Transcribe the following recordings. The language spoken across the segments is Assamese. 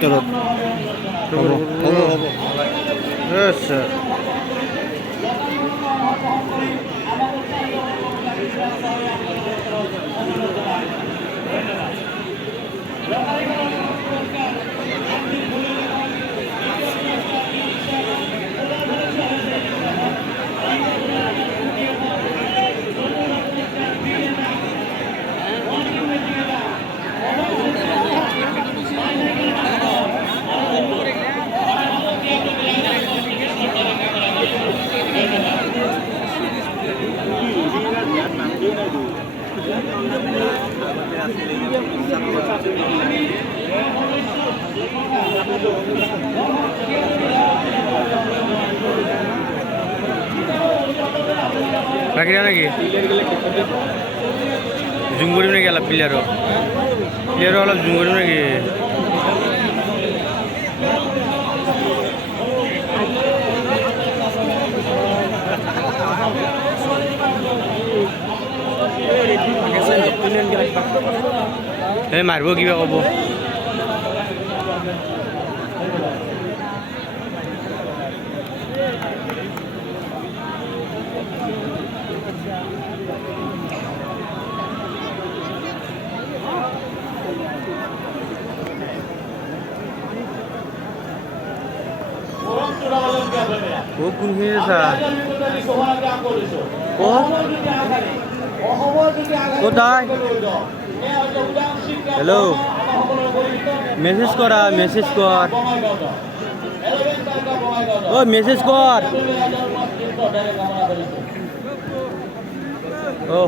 ভিতৰত হ'ব আচ্ছা বাকি নাকি জুম কৰিম নেকি অলপ প্লেয়াৰো অলপ জুম কৰিম নেকি এই মাৰিব কিবা ক'ব কোনখিনি আছা কোথায় হেল্ল' মেসেজ কৰা মেসেজ কৰ ও মেসেজ কৰ ও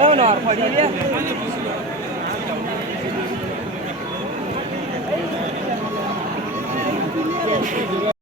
Oh no,